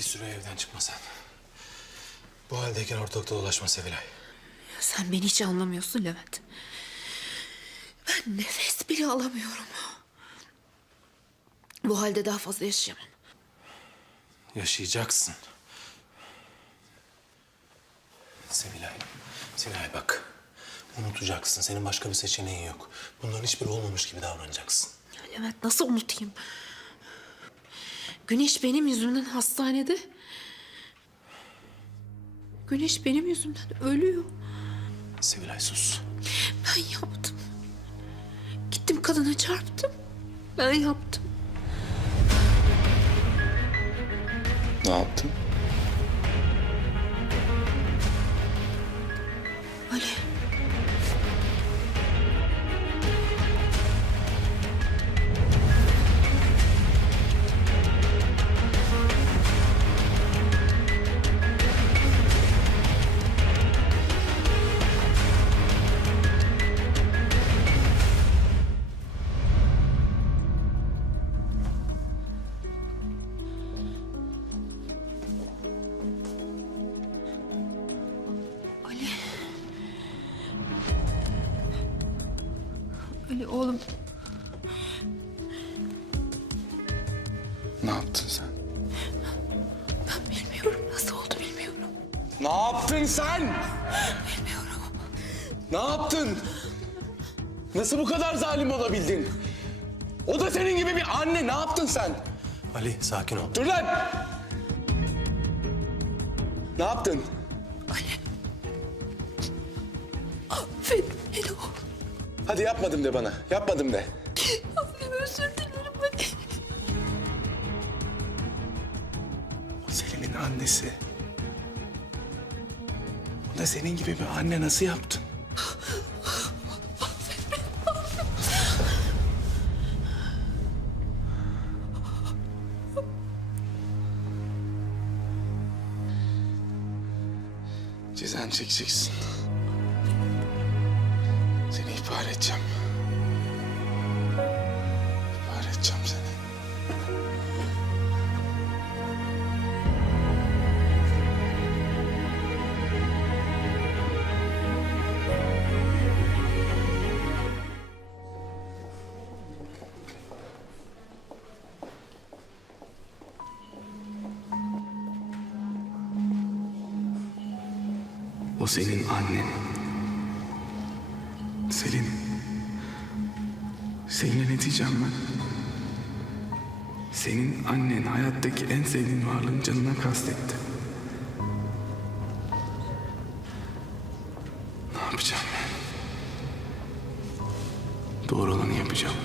Bir süre evden çıkma sen. Bu haldeyken ortalıkta dolaşma Sevilay. Sen beni hiç anlamıyorsun Levent. Ben nefes bile alamıyorum. Bu halde daha fazla yaşayamam. Yaşayacaksın. Sevilay, Sevilay bak. Unutacaksın. Senin başka bir seçeneğin yok. Bunların hiçbiri olmamış gibi davranacaksın. Ya Levent nasıl unutayım? Güneş benim yüzümden hastanede. Güneş benim yüzümden ölüyor. Sevilay sus. Ben yaptım. Gittim kadına çarptım. Ben yaptım. Ne yaptın? Ali oğlum Ne yaptın sen? ben bilmiyorum nasıl oldu bilmiyorum. Ne yaptın sen? Bilmiyorum. Ne yaptın? Nasıl bu kadar zalim olabildin? O da senin gibi bir anne. Ne yaptın sen? Ali sakin ol. Dur lan! Ne yaptın? Ali. Hadi yapmadım de bana. Yapmadım de. Ali özür dilerim. O Selim'in annesi. O da senin gibi bir anne nasıl yaptın? Cezanı çekeceksin. İhbar edeceğim. İhbar edeceğim seni. O senin annen. Selin. Selin'e ne diyeceğim ben? Senin annen hayattaki en sevdiğin varlığın canına kastetti. Ne yapacağım ben? Doğru olanı yapacağım.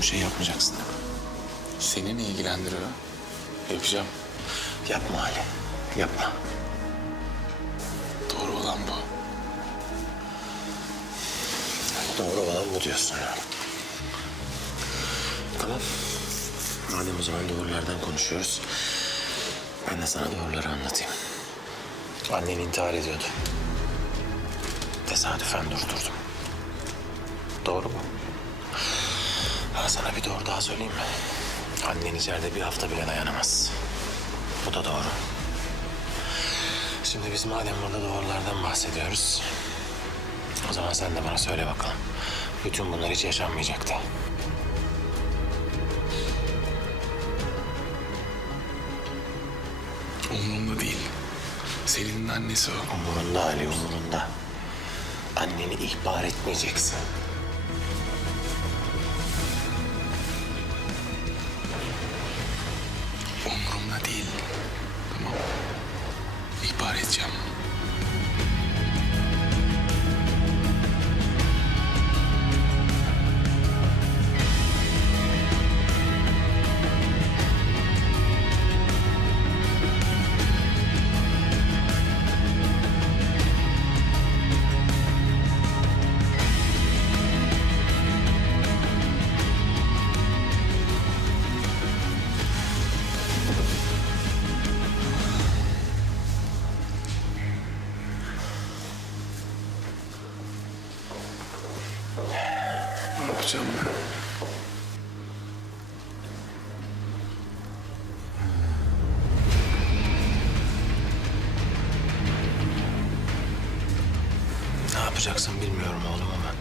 Düşündüğüm şey yapmayacaksın? Seni ne ilgilendiriyor? Yapacağım. Yapma Ali. Yapma. Doğru olan bu. Doğru olan bu diyorsun ya. Tamam. Madem o zaman doğrulardan konuşuyoruz. Ben de sana doğruları anlatayım. Annen intihar ediyordu. Tesadüfen durdurdum. Doğru mu? Ha, sana bir doğru daha söyleyeyim mi? Annen içeride bir hafta bile dayanamaz. Bu da doğru. Şimdi biz madem burada doğrulardan bahsediyoruz... O zaman sen de bana söyle bakalım. Bütün bunlar hiç yaşanmayacaktı. Umurumda değil. Selin'in annesi o. Umurunda Ali, umurunda. Anneni ihbar etmeyeceksin. İhbar yapacaksın bilmiyorum oğlum ama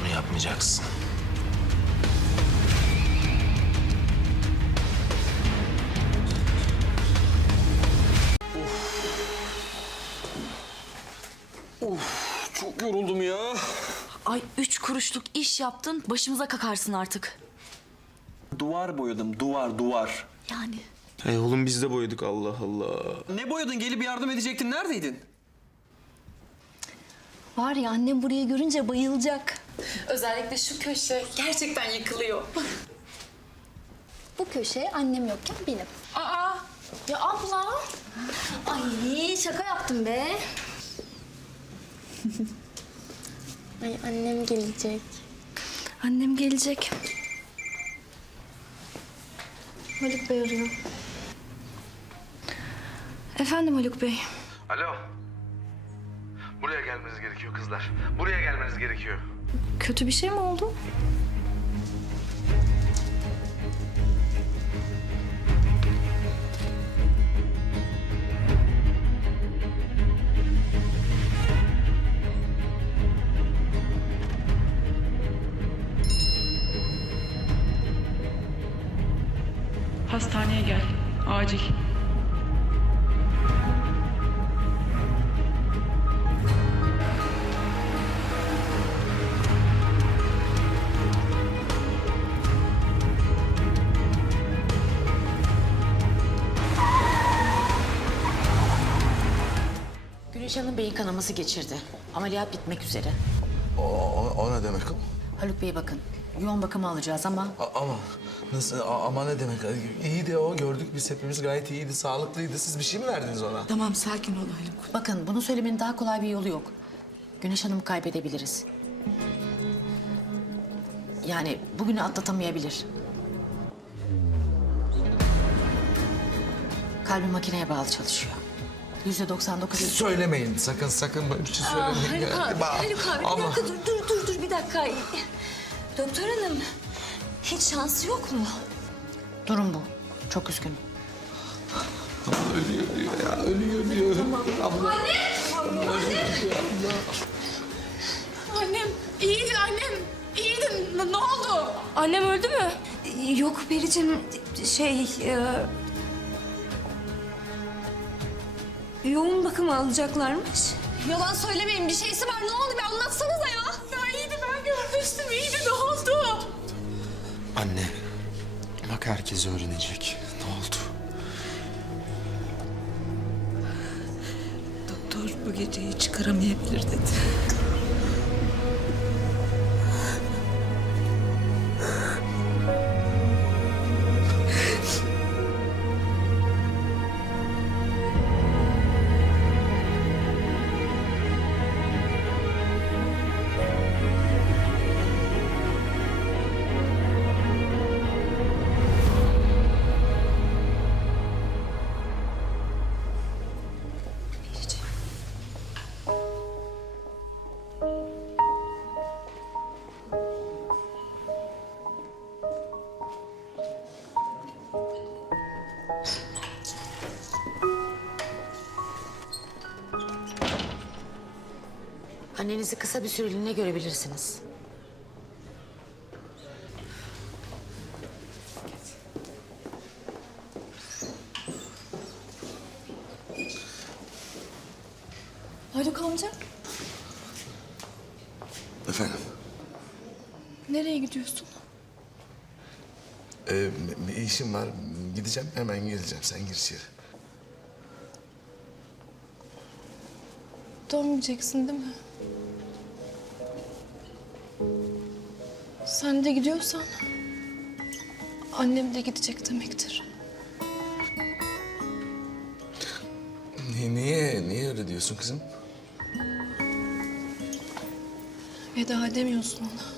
bunu yapmayacaksın. Çok yoruldum ya. Ay üç kuruşluk iş yaptın başımıza kakarsın artık. Duvar boyadım, duvar, duvar. Yani. Hey oğlum biz de boyadık Allah Allah. Ne boyadın? Gelip yardım edecektin. Neredeydin? Var ya annem burayı görünce bayılacak. Özellikle şu köşe gerçekten yıkılıyor. Bu köşe annem yokken benim. Aa, ya abla. Ay şaka yaptım be. Ay annem gelecek. Annem gelecek. Haluk Bey arıyor. Efendim Haluk Bey. Alo. Buraya gelmeniz gerekiyor kızlar. Buraya gelmeniz gerekiyor. Kötü bir şey mi oldu? Hastaneye gel. Acil. Güneş Hanım beyin kanaması geçirdi. Ameliyat bitmek üzere. O, o, o ne demek o? Haluk Bey bakın, yoğun bakıma alacağız ama A- ama nasıl a- ama ne demek? İyi de o gördük biz hepimiz gayet iyiydi, sağlıklıydı. Siz bir şey mi verdiniz ona? Tamam sakin ol Haluk. bakın bunu söylemenin daha kolay bir yolu yok. Güneş Hanım'ı kaybedebiliriz. Yani bugünü atlatamayabilir. Kalbi makineye bağlı çalışıyor. Yüzde 99... Söylemeyin sakın sakın böyle bir şey söylemeyin. Haluk abi, Haluk abi bir ama- dakika dur, dur dur dur bir dakika. Doktor hanım hiç şansı yok mu? Durum bu. Çok üzgünüm. Ölüyor diyor ya, ölüyor diyor. Abla. Annem iyiydi annem. İyiydi. Ne, ne oldu? Annem öldü mü? Yok Pericim şey... E... Yoğun bakım alacaklarmış. Yalan söylemeyin bir şeysi var. Ne oldu bir anlatsanıza ya. Ya iyiydi ben görmüştüm. İyiydi ne oldu? Anne bak herkes öğrenecek. Ne oldu? Doktor bu geceyi çıkaramayabilir dedi. Annenizi kısa bir süreliğine görebilirsiniz. Haluk amca Efendim, nereye gidiyorsun? e, bir işim var. Gideceğim hemen geleceğim. Sen gir içeri. Dönmeyeceksin değil mi? Sen de gidiyorsan annem de gidecek demektir. Niye, niye, niye öyle diyorsun kızım? Veda edemiyorsun ona.